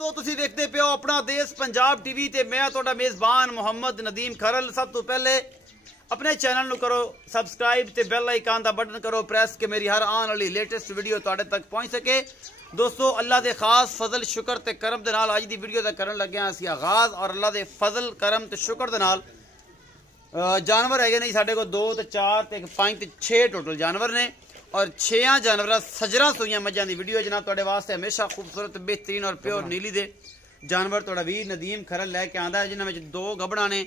तो तुसी देखते पे हो अपना देश पंजाब टीवी ते मैं तुहाडा मेज़बान मुहम्मद नदीम खरल। सब तो पहले अपने चैनल नू करो सबसक्राइब ते बेल आइकन दा बटन करो प्रेस के मेरी हर आने वाली लेटेस्ट वीडियो तुहाडे तक पहुंच सके। दोस्तों अल्लाह दे खास फजल शुक्र ते करम दे नाल अज दी वीडियो दा करन लगे हां असीं आगाज़। और अल्लाह दे फजल करम ते शुक्र दे नाल जानवर है नहीं साढ़े को 2 ते 4 ते 5 ते 6 टोटल जानवर ने और 6 जानवर सजरा सूइयां मझां दी वीडियो जनाब तुहाडे वास्ते हमेशा खूबसूरत बेहतरीन और प्योर नीली दे जानवर तुहाडा वीर नदीम खरल लैके आंदा है, जिन्हां विच 2 गबड़ा ने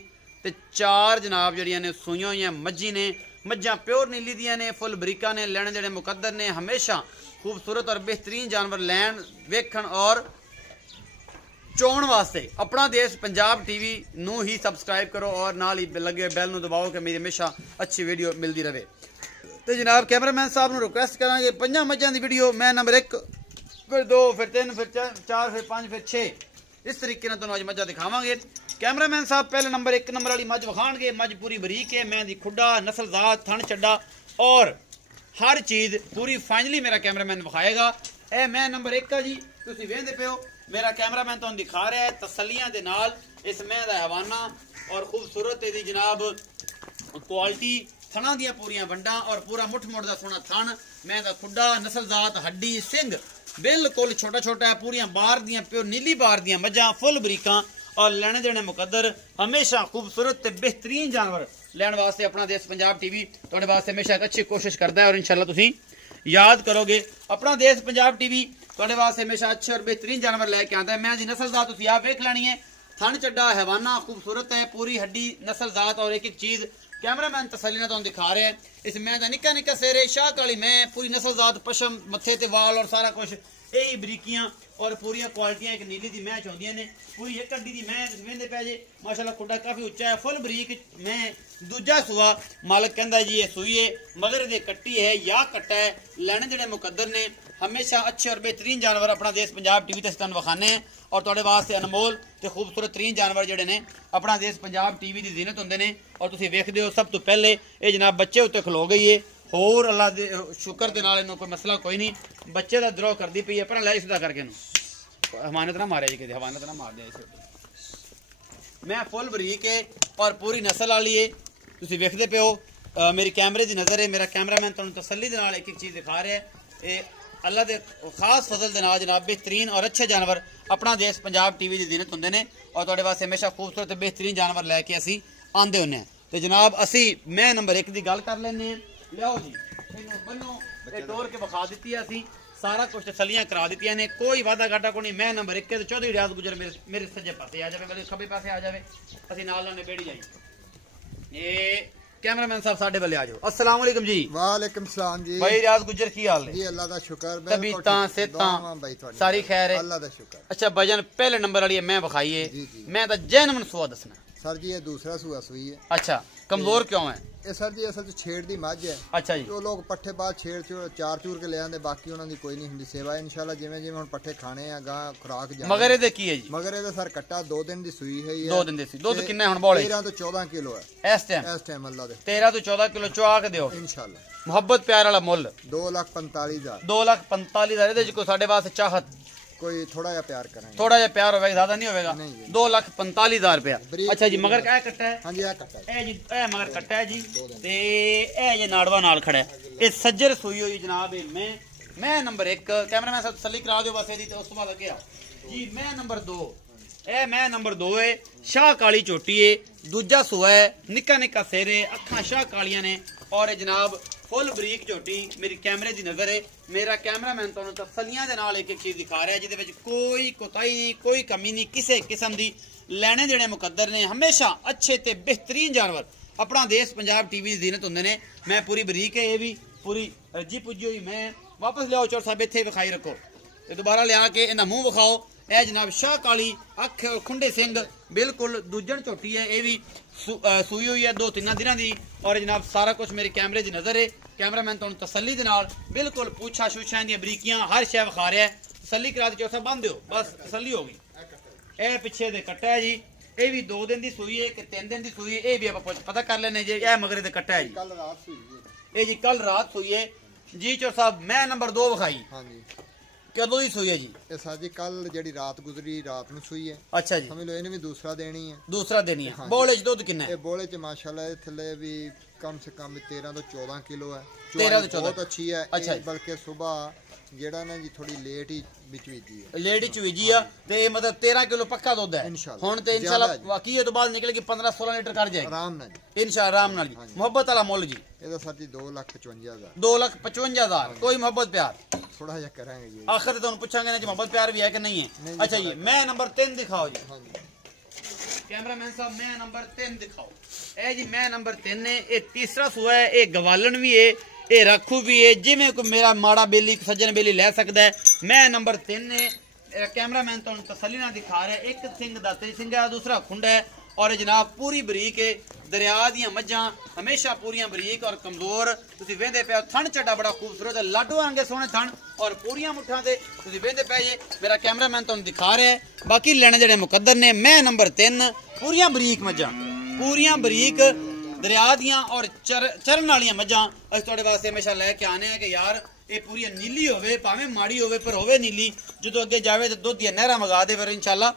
ते 4 जनाब जड़ियां ने सूइयां होईयां मज्जी ने। मझां प्योर नीली दियां ने, फुल बरीका ने, लैने देने मुकद्दर ने। हमेशा खूबसूरत और बेहतरीन जानवर लैन वेखण और चौन वास्ते अपना देश पंजाब टीवी नू ही सबसक्राइब करो और नाल ही लगे बैल नू दबाओ कि मेरी हमेशा अच्छी वीडियो मिलती रहे। तो जनाब कैमरामैन साहब नू रिक्वेस्ट करांगे 5 मझां दी वीडियो मैं नंबर 1 फिर 2 फिर 3 फिर 4 फिर 5 फिर 6 इस तरीके तुहानू अज मझां दिखावांगे। कैमरामैन साहब पहले नंबर 1 नंबर वाली मझ विखाणगे। मझ पूरी बरीक है, मैं दी खुडा नस्लजात थन चड्डा और हर चीज़ पूरी फाइनली मेरा कैमरामैन विखाएगा। ए मैं नंबर 1 का जी तुसीं वेखदे पे हो, मेरा कैमरामैन तुहानू दिखा रहा है तसल्लियां दे नाल इस मैं दा हवाना और खूबसूरत इहदी जनाब क्वालिटी थणा दियां पूरियां वंडा और पूरा मुठ मुठ दा सोहना थण। मैं दा खुडा नस्लजात हड्डी सिंह बिल्कुल छोटा छोटा है, पूरियां बार दियां प्योर नीली बार दियां मझां फुल बरीकां और लैने देने मुकद्दर। हमेशा खूबसूरत ते बेहतरीन जानवर लैन वास्ते अपना देश पंजाब टीवी तुहाडे वास्ते हमेशा एक अच्छी कोशिश करता है और इंशाल्लाह तुसीं याद करोगे अपना देश पंजाब टीवी तुहाडे वास्ते हमेशा अच्छे और बेहतरीन जानवर लैके आंदा है। मैं दी नस्लजात तुसीं आप वेख लैनी है, थन चड्डा हैवाना खूबसूरत है, पूरी हड्डी नस्लजात और एक एक चीज़ कैमरामैन तसल्ली तुहानू दिखा रहे हैं। इस मैं दा निक्का निक्का सेरे शाह काली मैं पूरी नस्लजात पशम मत्थे ते वाल और सारा कुछ यही बरीकियां और पूरी क्वालिटियां एक नीली दी मैच होंदियां ने। पूरी एक हड्डी दी मैं वेंदे पै जे माशाल्लाह खुडा काफ़ी उच्चा है, फुल बरीक मैं दूजा सुआ मालक कहंदा जी ये सूई है मगर दे कट्टी है या कट्टा है, लैने देने मुकद्दर ने। हमेशा अच्छे और बेहतरीन जानवर अपना देश पंजाब टीवी ते तुहानू विखाने हैं और तुहाडे वास्ते अनमोल ते खूबसूरत तरीन जानवर जिहड़े ने अपना देश पंजाब टीवी दी जीनत हुंदे ने। और तुसीं वेखदे हो सब तो पहले ये जनाब बच्चे उत्ते खलो गई है, होर अल्लाह दे शुक्र दे नाल इन्हूं कोई मसला कोई नहीं, बच्चे दा द्रोह करदी पई है पर लै इसदा करके हवानत ना मारे जी, कि हवानत ना मार दे इस मैं फुल बरीक है और पूरी नस्ल वाली है। तुसीं वेखदे पे हो मेरी कैमरे दी नज़र है, मेरा कैमरामैन तुहानू तसल्ली दे नाल एक एक चीज़ दिखा रहा है। ये अल्लाह के खास फजल दे नाल जनाब बेहतरीन और अच्छे जानवर अपना देश पंजाब टीवी की जीनत होंदे ने और तुहाडे वास्ते हमेशा खूबसूरत बेहतरीन जानवर लैके असीं आंदे हुंदे हैं। तो जनाब असीं मैं नंबर 1 की गल कर लैंदे हैं। लियाओ जी इन्हूं बन्नो ये तोड़ के विखा दित्ती है, असीं सारा कुछ तसल्लियां करा दित्तियां ने, कोई वादा घाटा को नहीं। मैं नंबर 1 के चौधरी रियाज गुजर मेरे सज्जे पासे आ जाए, मेरे खब्बे पासे आ जाए, असीं नाल नाल निबेड़ी जाइए। ये कैमरामैन साहब साडे वाले आ जाओ। अस्सलाम वालेकुम जी। वालेकुम सलाम जी। भाई रियाज गुजर की हाल है जी? अल्लाह दा शुक्र, तबीयतां सेहतां सारी खैर है? अल्लाह दा शुक्र। अच्छा भजन पहले नंबर वाली मैं विखाई है, मैं तो जैन सुआ दसना सर जी ये दूसरा सुआ सुई है। अच्छा कमजोर क्यों है? ये सर जी असल छेड़ दी मझ है। अच्छा जी जो लोग पट्ठे बाद छेड़ चार चूर के ले आंदे, बाकी उन्होंने कोई नहीं हुंदी सेवा। इंशाल्लाह जिवें जिवें हुण पट्ठे खाने आ गां खुराक जा। मगर ਇਹਦੇ ਕੀ ਹੈ ਜੀ? मगर ਇਹਦਾ सर कट्टा 2 दिन ਦੀ ਸੂਈ है। 2 दिन ਦੀ ਸੀ। ਦੁੱਧ ਕਿੰਨਾ ਹੁਣ ਬੋਲੇ? 13 ਤੋਂ 14 किलो है ਇਸ टाइम अल्लाह दे। 13 ਤੋਂ 14 ਕਿਲੋ ਚੁਆ ਕੇ ਦਿਓ इंशाल्लाह। ਮੁਹੱਬਤ ਪਿਆਰ ਵਾਲਾ ਮੁੱਲ 2,45,000। 2,45,000 ਇਹਦੇ ਚ ਕੋਈ ਸਾਡੇ ਵਾਸਤੇ ਚਾਹਤ कोई थोड़ा या प्यार करेंगे, थोड़ा जिहा प्यार होगा, ज्यादा नहीं होगा। 2,45,000 रुपया। अच्छा जी मगर क्या कट्टा है? हाँ जी आ कट्टा है जी, ए मगर कट्टा है जी ते ए जे नाड़वा नाल खड़ा है। ये सज्जर सूई हुई जनाब मैं नंबर 1 कैमरामैन साहब तसल्ली करा दियो बस एदी ते उस तो बाद अगे आओ जी। मैं नंबर 2 मैं नंबर 2 है, शाह काली चोटी है, दूजा सुआ है, निक्का निक्का सिर है, अखां शाह कालियां ने और जनाब फुल बरीक झोटी। मेरी कैमरे की नज़र है, मेरा कैमरामैन तुहानू तसल्लियां दे नाल एक एक चीज़ दिखा रहा है जिहदे विच कोई कोताही नहीं, कोई कमी नहीं, किसी किस्म की लैने देने मुकद्दर ने। हमेशा अच्छे ते बेहतरीन जानवर अपना देश पंजाब टीवी की जीनत होंदे ने। मैं पूरी बरीक है, ये भी पूरी रजी पुजी हुई। मैं वापस लियाओ चौर साहब इत्थे विखाई रखो ते दोबारा लिया के इन्दा मूँह विखाओ। यह जनाब शाह काली अख और खुंडे सिंह बिल्कुल दूजन झोटी है, ये भी सूई हुई है 2-3 दिनों की और जनाब सारा कुछ मेरी कैमरे की नज़र है। कैमरामैन तुहानू तसल्ली दे नाल बिल्कुल पूछा शूछा दी बरीकियां हर शय विखा रहा है। तसल्ली करा दी चौथा बंद हो बस तसल्ली होगी। यह पिछे दे कट्टा है जी, ये भी 2 दिन की सूई है कि 3 दिन की सूई है, ये भी आप पता कर लेने जी। यह मगरे दे कट्टा है जी, कल रात सुई है ये जी कल रात सूई है जी। चौर साहब मैं नंबर 2 विखाई ਕਦੋਂ ਦੀ ਸੂਈ ਹੈ ਜੀ? ਇਹ ਸਰ ਜੀ ਕੱਲ ਜਿਹੜੀ ਰਾਤ ਗੁਜ਼ਰੀ ਰਾਤ ਨੂੰ ਸੂਈ ਹੈ। ਅੱਛਾ ਜੀ, ਸਮਝ ਲਓ ਇਹਨੇ ਵੀ ਦੂਸਰਾ ਦੇਣੀ ਹੈ। ਦੂਸਰਾ ਦੇਣੀ ਹੈ। ਬੋਲੇ ਚ ਦੁੱਧ ਕਿੰਨਾ ਹੈ? ਇਹ ਬੋਲੇ ਚ ਮਾਸ਼ਾਅੱਲਾ ਇਹ ਥੱਲੇ ਵੀ ਕਮ ਸੇ ਕਮ 13 ਤੋਂ 14 ਕਿਲੋ ਹੈ। 13 ਤੋਂ 14 ਬਹੁਤ ਅੱਛੀ ਹੈ। ਅੱਛਾ ਇਹ ਬਲਕਿ ਸਵੇਰ ਜਿਹੜਾ ਨਾ ਜੀ ਥੋੜੀ ਲੇਟ ਹੀ ਵਿੱਚ ਵੀਜੀ ਹੈ। ਲੇਟ ਚ ਵੀਜੀ ਆ ਤੇ ਇਹ ਮਤਲਬ 13 ਕਿਲੋ ਪੱਕਾ ਦੁੱਧ ਹੈ ਹੁਣ ਤੇ ਇਨਸ਼ਾਅੱਲਾ ਵਾਕਈ ਤੋਂ ਬਾਅਦ ਨਿਕਲੇਗੀ 15-16 ਲੀਟਰ ਕਰ ਜਾਏਗੀ ਆਰਾਮ ਨਾਲ ਜੀ ਇਨਸ਼ਾਅੱਲਾ ਆਰਾਮ ਨਾਲ ਜੀ। ਮੁਹੱਬਤ ਵਾਲਾ ਮੁੱਲ ਜੀ ਇਹਦਾ ਸਰ ਜੀ 2,55,000 2,55,000 ਕੋਈ ਮੁਹੱਬਤ ਪਿਆਰ ਥੋੜਾ ਜਿਹਾ ਕਰਾਂਗੇ ਜੀ। ਆਖਰ ਤੇ ਤੁਹਾਨੂੰ ਪੁੱਛਾਂਗੇ ਨਾ ਜੀ ਮੁਹੱਬਤ ਪਿਆਰ ਵੀ ਹੈ ਕਿ ਨਹੀਂ ਹੈ। ਅੱਛਾ ਜੀ ਮੈਂ ਨੰਬਰ 3 ਦਿਖਾਓ ਜੀ। कैमरामैन साहब मैं नंबर 3 दिखाओ। ए जी मैं नंबर 3 है। ये तीसरा सूआ है। ये गवालन भी है, ये राखू भी है, जिमें कोई मेरा माड़ा बेली सज्जन बेली ले सकता है। मैं नंबर 3 है। कैमरामैन तो तसल्ली ना दिखा रहा है। एक सिंह दातरी सिंह है, दूसरा खुंड है और जनाब पूरी बरीक है। दरिया दियां मज्जां हमेशा पूरियां बरीक और कमजोर। तुसीं वेंदे पे थण चड्डा बड़ा खूबसूरत है, लाडू आंगे सोहने थण और पूरियां मुठ्ठां ते तुसीं वेंदे पे जे। मेरा कैमरामैन तुहानूं दिखा रहा है। बाकी लेने जेड़े मुकद्दर ने मैं नंबर 3 पूरियां बरीक मज्जां, पूरियां बरीक दरिया दियां और चरन वालियां मज्जां असीं तुहाडे वास्ते हमेशा लैके आने हैं कि यार ये पूरी नीली होवे भावें माड़ी होवे पर होवे नीली। जदों अगे जावे ते दुध दियां नहरां मंगा दे फिर इंशाअल्लाह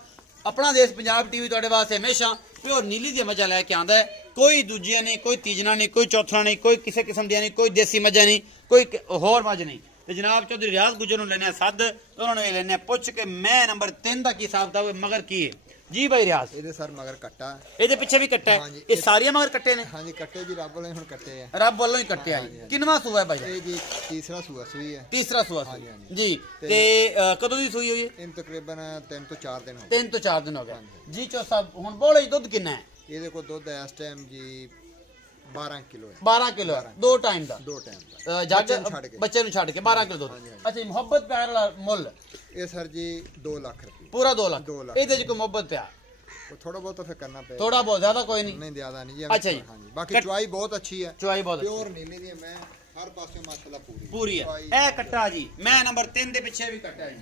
अपना देश पंजाब टीवी तुहाडे वास्ते हमेशा प्योर नीली दी मज्जां लैके आंदा है। कोई दूजिया नहीं, कोई तीजना नहीं, कोई चौथा नहीं, कोई किसी किस्म दिया नहीं, कोई देसी मज्जां नहीं, कोई होर मज्ज नहीं। तो जनाब चौधरी रियाज गुजर नूं लेने सद तो उन्होंने लेने पुछ के मैं नंबर 3 का की हिसाब किताब मगर की है जी भाई रियाज? ਇਹਦੇ ਸਰ ਮਗਰ ਕੱਟਾ ਇਹਦੇ ਪਿੱਛੇ ਵੀ ਕੱਟਾ ਹੈ। ਇਹ ਸਾਰੀਆਂ ਮਗਰ ਕੱਟੇ ਨੇ? ਹਾਂਜੀ ਕੱਟੇ ਜੀ, ਰੱਬ ਵੱਲੋਂ ਹੁਣ ਕੱਟੇ ਆ। ਰੱਬ ਵੱਲੋਂ ਹੀ ਕੱਟਿਆ ਜੀ। ਕਿੰਨਵਾਂ ਸੂਆ ਹੈ ਭਾਈ? ਇਹ ਜੀ ਤੀਸਰਾ ਸੂਆ ਸੂਈ ਹੈ। ਤੀਸਰਾ ਸੂਆ ਜੀ। ਤੇ ਕਦੋਂ ਦੀ ਸੂਈ ਹੋਈ ਹੈ? ਇਹਨੂੰ ਤਕਰੀਬਨ 3 ਤੋਂ 4 ਦਿਨ ਹੋ ਗਏ। 3 ਤੋਂ 4 ਦਿਨ ਹੋ ਗਏ ਜੀ। ਚੋ ਸਾਹਿਬ ਹੁਣ ਬੋਲੇ ਦੁੱਧ ਕਿੰਨਾ ਹੈ? ਇਹਦੇ ਕੋਲ ਦੁੱਧ ਇਸ ਟਾਈਮ ਜੀ 12 ਕਿਲੋ ਹੈ। 12 ਕਿਲੋ ਹੈ, 2 ਟਾਈਮ ਦਾ। 2 ਟਾਈਮ ਦਾ ਜੱਗ ਬੱਚੇ ਨੂੰ ਛੱਡ ਕੇ 12 ਕਿਲੋ ਦੁੱਧ। ਅੱਛਾ ਮੁਹੱਬਤ ਪਿਆਰ ਵਾਲਾ ਮੁੱਲ ਇਹ ਸਰ ਜੀ 2 ਲੱਖ ਰੁਪਏ ਪੂਰਾ 2 ਲੱਖ। ਇਹਦੇ ਚ ਕੋਈ ਮੁਹੱਬਤ ਪਿਆਰ ਥੋੜਾ ਬਹੁਤ ਫਿਰ ਕਰਨਾ ਪਏਗਾ। ਥੋੜਾ ਬਹੁਤ, ਜ਼ਿਆਦਾ ਕੋਈ ਨਹੀਂ? ਨਹੀਂ ਜ਼ਿਆਦਾ ਨਹੀਂ ਜੀ। ਅੱਛਾ ਜੀ ਬਾਕੀ ਚੁਆਈ ਬਹੁਤ ਅੱਛੀ ਹੈ। ਚੁਆਈ ਬਹੁਤ ਪਿਓਰ ਨੀਲੀ ਦੀ ਮੈਂ ਹਰ ਪਾਸੇ ਮਾਸ਼ਾਅੱਲਾ ਪੂਰੀ ਹੈ। ਇਹ ਕੱਟਾ ਜੀ ਮੈਂ ਨੰਬਰ 3 ਦੇ ਪਿੱਛੇ ਵੀ ਕੱਟਾ ਜੀ।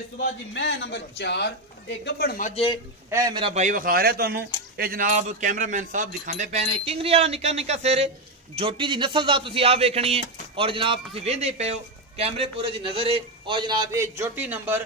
ਇਸ ਤੋਂ ਬਾਅਦ ਜੀ ਮੈਂ ਨੰਬਰ 4 ਇਹ ਗੱਬੜ ਮਾਝੇ ਇਹ ਮੇਰਾ ਭਾਈ ਵਿਖਾ ਰਿਹਾ ਤੁਹਾਨੂੰ। ਇਹ ਜਨਾਬ ਕੈਮਰਾਮੈਨ ਸਾਹਿਬ ਦਿਖਾਉਂਦੇ ਪਏ ਨੇ ਕਿੰਗਰੀ ਵਾਲਾ ਨਿੱਕਾ ਨਿੱਕਾ ਸਿਰੇ ਜੋਟੀ ਦੀ ਨਸਲ ਦਾ ਤੁਸੀਂ ਆਪ ਵੇਖਣੀ ਹੈ ਔਰ ਜਨਾਬ ਤੁਸੀਂ ਵੇਂਦੇ ਪਏ ਹੋ कैमरे पूरे दी नजर है। और जनाब ये जोटी नंबर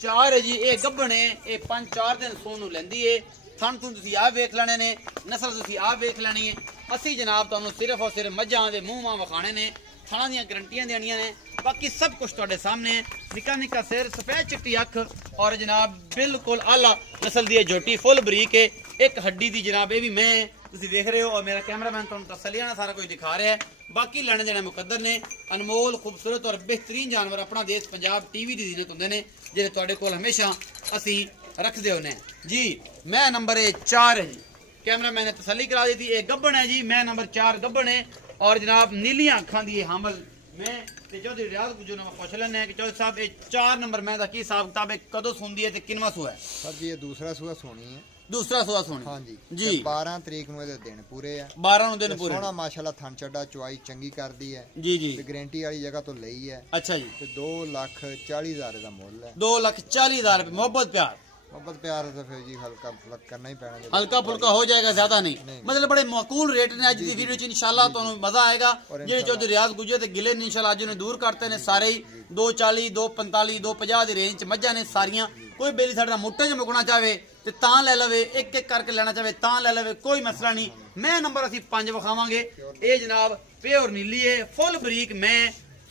4 है जी। ये गब्बन है, ये 5-4 दिन सोन लैंदी है। थन थुन तुसीं आप वेख लेने ने, नस्ल तुसीं आप वेख लेनी है। असी जनाब तुहानूं सिर्फ और सिर्फ मज्जां दे मूंह मां विखाने ने, थाना दियां गारंटियां देनियां ने। बाकी सब कुछ तुहाडे सामने है। निक्का निक्का सिर, सफेद चिट्टी अख और जनाब बिल्कुल आला नस्ल दी जोटी फुल बरीक है। एक हड्डी दी जनाब ये भी मैं तुसीं देख रहे हो और मेरा कैमरामैन तुहानूं तसल्ली नाल सारा कुछ दिखा रहा है। बाकी लैने देने मुकद्दर ने अनमोल खूबसूरत और बेहतरीन जानवर अपना देश पंजाब टीवी की जीनत होंदे ने जिहड़े तुहाडे कोल हमेशा असीं रखदे होने जी। मैं नंबर 4 है जी। कैमरामैन ने तसल्ली करा दी थी। ये गब्बन है जी। मैं नंबर 4 गब्बन है और जनाब नीलियां अखां दी हामल मैं ते चौधरी रियाज गुजर ने पुछ लेने कि चौधरी साहब ये 4 नंबर मैं दा की हिसाब किताब है कदों सुनदी है ते किनवा सूआ है? सर जी ये दूसरा सूआ सोनी है। दूसरा सूआ सोनी? हाँ जी जी। 12 तरीक ਨੂੰ ਇਹਦੇ ਦਿਨ ਪੂਰੇ ਆ। 12 ਨੂੰ ਦਿਨ ਪੂਰੇ। ਸੋਹਣਾ ਮਾਸ਼ਾਅੱਲਾ ਥਣ ਚੱਡਾ ਚੁਆਈ ਚੰਗੀ ਕਰਦੀ ਹੈ ਜੀ ਜੀ। ਤੇ ਗਾਰੰਟੀ ਵਾਲੀ ਜਗ੍ਹਾ ਤੋਂ ਲਈ ਹੈ। ਅੱਛਾ ਜੀ। ਤੇ 2,40,000 ਦਾ ਮੁੱਲ ਹੈ। 2,40,000 रुपए। मोहब्बत प्यार मोहब्बत प्यार है तो फिर जी हल्का फुल्का करना ही पैना। हल्का फुल्का हो जाएगा, ज्यादा नहीं। मतलब बड़े माकूल रेट ने अज की वीडियो च इंशाल्लाह तुहानू मजा आएगा। जे चौधरी रियाज गुजर ते गिले ने इंशाल्लाह अज ने दूर करते ने सारे ही 240 245 250 दी रेंज च मज्जां ने सारियां। कोई बेली साडा मुट्टे च मुकना चाहे ते तां ले लवे, एक एक करके लेना चाहे तां ले लवे, कोई मसला नहीं। मैं नंबर असीं 5 विखावांगे। ये जनाब प्योर नीली है फुल बरीक। मैं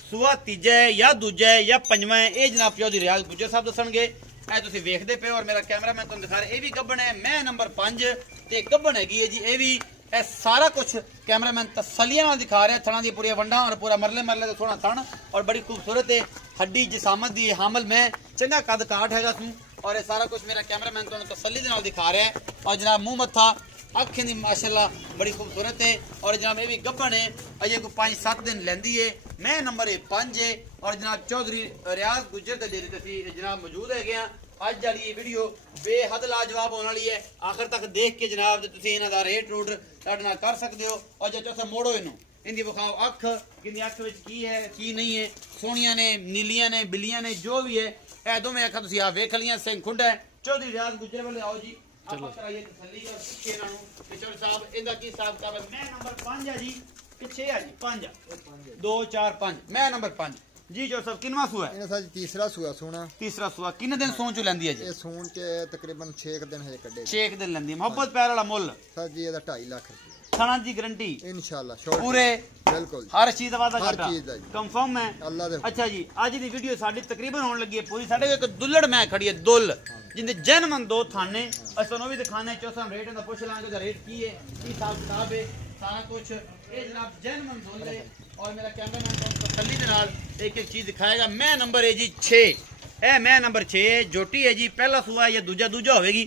सूआ तीजा है या दूजा है या पंजवां है ये जनाब चौधरी रियाज गुजर साहब दसणगे। ਇਹ ਤੁਸੀਂ ਵੇਖਦੇ ਪਏ ਔਰ ਮੇਰਾ ਕੈਮਰਾਮੈਨ ਤੁਹਾਨੂੰ ਦਿਖਾ ਰਿਹਾ ਇਹ ਵੀ ਗੱਬਣ ਹੈ। ਮੈਂ ਨੰਬਰ 5 ਤੇ ਗੱਬਣ ਹੈਗੀ ਹੈ ਜੀ। ਇਹ ਵੀ ਇਹ ਸਾਰਾ ਕੁਝ ਕੈਮਰਾਮੈਨ ਤਸੱਲੀਆਂ ਨਾਲ ਦਿਖਾ ਰਿਹਾ। ਥਣਾ ਦੀ ਪੂਰੀ ਵੰਡਾਂ ਔਰ ਪੂਰਾ ਮਰਲੇ ਦਾ ਸੋਹਣਾ ਥਣ ਔਰ ਬੜੀ ਖੂਬਸੂਰਤ ਹੈ ਹੱਡੀ ਜਿਸਾਮਤ ਦੀ ਹਾਮਲ ਮੈਂ ਚੰਗਾ ਕੱਦ ਕਾਠ ਹੈਗਾ ਤੂੰ और ये सारा कुछ मेरा कैमरामैन तुहानू तसल्ली दे नाल दिखा रहा है। और जनाब मुंह मत्था अखें दी माशाअल्लाह बड़ी खूबसूरत है। और जनाब ये भी गब्बन है अजे कोई 5-7 दिन लैंदी है। मैं नंबर 5 है और जनाब चौधरी रियाज गुजर दे डेरे ते जनाब मौजूद है गए। अज वाली ये वीडियो बेहद लाजवाब होने वाली है। आखिर तक देख के जनाब तुसीं इन्हां दा रेट रूट साडे नाल कर सकदे हो। और जे तुसीं मोड़ो इनू इनकी विखाओ अख कि अख विच की है की नहीं है। सोहणियां ने नीलियां ने बिल्लियां ने जो भी है ए दोवें अखां तुसीं आ वेख लियां। सिंह खुंड है चौधरी रियाज गुजर वाले आओ जी आपां कराइए तसल्ली और पुछिए इन्हां नूं कि चौधरी साहब इहदा की हिसाब किताब है। मैं नंबर 5 है जी पिछे है जी 5 2 4 5 मैं नंबर 5 जी जो सब किनवा सूआ है? ਇਹਨਾਂ ਸਾਡੀ ਤੀਸਰਾ ਸੂਆ ਸੋਣਾ। तीसरा सूआ किन्ने दिन सून चो लैंदी है जी? ਇਹ ਸੂਣ ਚ ਤਕਰੀਬਨ 6 ਦਿਨ ਹਜੇ ਕੱਢੇ। 6 दिन लैंदी है। मोहब्बत प्यार वाला मुल ਸਰ ਜੀ ਇਹਦਾ 2.5 ਲੱਖ ਰੁਪਏ खाना दी गारंटी ਇਨਸ਼ਾਅੱਲਾ। पूरे ਬਿਲकुल हर चीज का वादा हर घाटा चीज दा जी। कंफर्म है। ਅੱਲਾ ਦੇ अच्छा जी आज की वीडियो साडी तकरीबन होने लगी है पूरी। साडे एक दुल्लड़ मैं खड़ी है दुल जिंदे जैनमन दो थाने अस भी दिखाने चौथा रेट का पुछ लांगे रेट की है की हिसाब किताब है सारा कुछ। ये जनाब जैनमन दुल है और मेरा कैमरामैन तसल्ली दे नाल एक एक चीज दिखाएगा। मैं नंबर है जी 6 ए मैं नंबर 6 जोटी है जी। पहला सूआ या दूजा होगी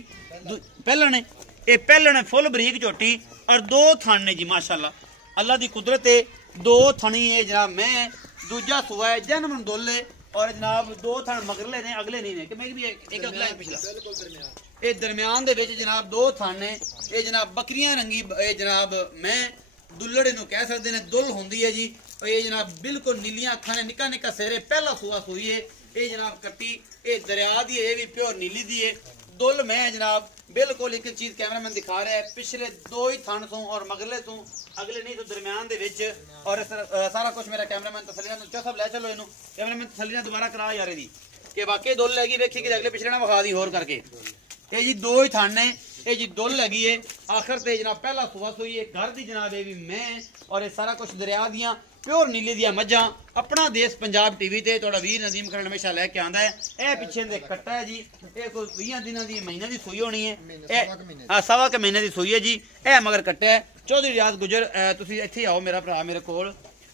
पहला ने ये पहले ने फुल बरीक झोटी और 2 थान ने जी माशाल्लाह अल्लाह की कुदरत है। 2 थनी है जनाब मैं दूजा सूआ है जन्म दोले और जनाब 2 थन मगरले ने अगले नहीं ने कि मैं भी एक अगला है पिछला ये दरमियान दे विच जनाब 2 थन ने ये जनाब बकरियां रंगी ये जनाब मैं दुल्लड़े नु कह सकते ने दुल होंदी है जी। और ये जनाब बिल्कुल नीलियां अखां ने निका निका सेरे पहला सूआ सूई है ये जनाब कट्टी ये दरिया दी है ये भी प्योर नीली दी है दुल मैं जनाब बिल्कुल एक चीज कैमरामैन दिखा रहा है पिछले 2 ही थन सो और मगरले सो अगले नहीं तो दरमियान दे विच और सारा कुछ मेरा कैमरामैन तसल्ली नाल सब ले चलो इनू कैमरामैन तसल्ली नाल दोबारा करा यार दी कि वाकई दुल लगी वेखी कि अगले पिछले ना विखा दी होर करके ये जी 2 ही थन ने ये जी दुल लगी है आखिर ते जनाब पहला सुबह सोई है घर दी जनाब ये भी मैं और ये सारा कुछ दरिया दियां प्योर नीली दियां मज्जां अपना देश पंजाब टीवी ते तोड़ा वीर नदीम खरन हमेशा लेके आंदा है। ए पिछे दे कट्टा है जी ये कोई 20 दिनां दी महीने दी सूई होनी है सवा के महीने दी सूई है जी। ए मगर कट्टा है चौधरी रियाज गुजर तुसी इत्थे आओ मेरा भरा मेरे कोल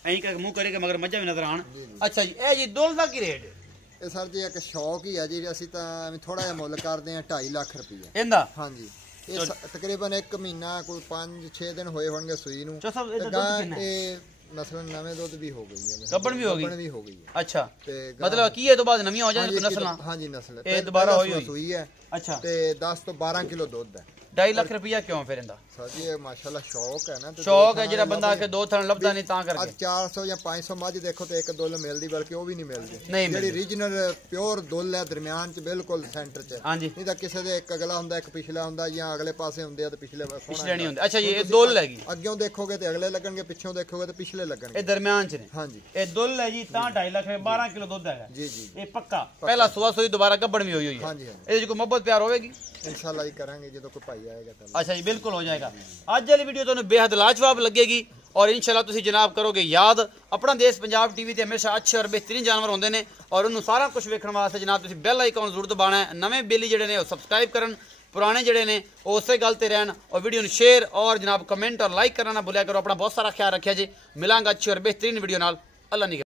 ऐं का मुंह करे के मगर मज्जा भी नजर आन। अच्छा जी ए जी दुल दा की रेट ਇਹ ਸਰ ਜੀ ਇੱਕ ਸ਼ੌਕ ਹੀ ਆ ਜੀ ਅਸੀਂ ਤਾਂ ਥੋੜਾ ਜਿਹਾ ਮੁੱਲ ਕਰਦੇ ਆ 2.5 ਲੱਖ ਰੁਪਏ ਇਹਦਾ। ਹਾਂਜੀ ਇਹ ਤਕਰੀਬਨ 1 ਮਹੀਨਾ ਕੋਈ 5-6 ਦਿਨ ਹੋਏ ਹੋਣਗੇ ਸੂਈ ਨੂੰ। ਚੋ ਸਭ ਇਹਦਾ ਦੁੱਧ ਕਿੰਨਾ ਹੈ? ਨਸਲ ਨਵੇਂ ਦੁੱਧ ਵੀ ਹੋ ਗਈ ਹੈ ਗੱਬਣ ਵੀ ਹੋ ਗਈ ਹੈ। ਅੱਛਾ ਮਤਲਬ ਕੀ ਹੈ ਤੋਂ ਬਾਅਦ ਨਵੀਂ ਹੋ ਜਾਣੀ ਨਸਲਾਂ? ਹਾਂਜੀ ਨਸਲ ਇਹ ਦੁਬਾਰਾ ਹੋਈ ਸੂਈ ਹੈ। ਅੱਛਾ ਤੇ 10 ਤੋਂ 12 ਕਿਲੋ ਦੁੱਧ ਹੈ। 2.5 ਲੱਖ ਰੁਪਇਆ ਕਿਉਂ ਫਿਰ ਇਹਦਾ? ਸਰ ਜੀ ਇਹ ਮਾਸ਼ਾਅੱਲਾ ਸ਼ੌਕ ਹੈ ਨਾ ਸ਼ੌਕ ਹੈ ਜਿਹੜਾ ਬੰਦਾ ਕੇ 2 ਥਣ ਲੱਭਦਾ ਨਹੀਂ ਤਾਂ ਕਰਕੇ। 400 ਜਾਂ 500 ਮੱਝ ਦੇਖੋ ਤੇ ਇੱਕ ਦੁੱਲ ਮਿਲਦੀ ਬਲਕਿ ਉਹ ਵੀ ਨਹੀਂ ਮਿਲਦੀ ਜਿਹੜੀ ਰੀਜਨਲ ਪਿਓਰ ਦੁੱਲ ਹੈ ਦਰਮਿਆਨ ਚ ਬਿਲਕੁਲ ਸੈਂਟਰ ਚ ਨਹੀਂ ਤਾਂ ਕਿਸੇ ਦੇ ਇੱਕ ਅਗਲਾ ਹੁੰਦਾ ਇੱਕ ਪਿਛਲਾ ਹੁੰਦਾ ਜਾਂ ਅਗਲੇ ਪਾਸੇ ਹੁੰਦੇ ਆ ਤੇ ਪਿਛਲੇ ਨਹੀਂ ਹੁੰਦੇ। ਅੱਛਾ ਜੀ ਇਹ ਦੁੱਲ ਹੈਗੀ ਅੱਗਿਓਂ ਦੇਖੋਗੇ ਤੇ ਅਗਲੇ ਲੱਗਣਗੇ ਪਿੱਛੋਂ ਦੇਖੋਗੇ ਤੇ ਪਿਛਲੇ ਲੱਗਣਗੇ ਇਹ ਦਰਮਿਆਨ ਚ ਨੇ। ਹਾਂਜੀ ਇਹ ਦੁੱਲ ਹੈ ਜੀ ਤਾਂ 2.5 ਲੱਖ 12 ਕਿਲੋ ਦੁੱਧ ਹੈਗਾ ਜੀ ਜੀ ਇਹ ਪੱਕਾ ਪਹਿਲਾ ਸੁਆ ਸੋਈ ਦੁਬਾਰਾ ਗੱਬਣ ਵੀ ਹੋਈ ਹੈ। ਹਾਂਜੀ ਇਹਦੇ ਚ ਕੋਈ ਮੁਹੱਬਤ ਪਿਆਰ ਹੋਵੇਗੀ इंशाल्लाह ही करेंगे जो कोई भाई आएगा तो। अच्छा जी बिल्कुल हो जाएगा। आज वाली वीडियो तुहानू बेहद लाजवाब लगेगी और इंशाल्लाह तुसी जनाब करोगे याद अपना देश पंजाब टीवी ते हमेशा अच्छे और बेहतरीन जानवर होंदे ने और उन्होंने सारा कुछ वेखण वास्ते जनाब तुसी बेल आइकन जरूर दबाना है। नवे बेली जिहड़े ने सबसक्राइब करन पुराने जिहड़े ने उस गल ते रहन और वीडियो नू शेयर और जनाब कमेंट और लाइक करना ना भुलिया करो। अपना बहुत सारा ख्याल रखिया जी। मिलांगा अच्छी और बेहतरीन वीडियो नाल। अल्लाह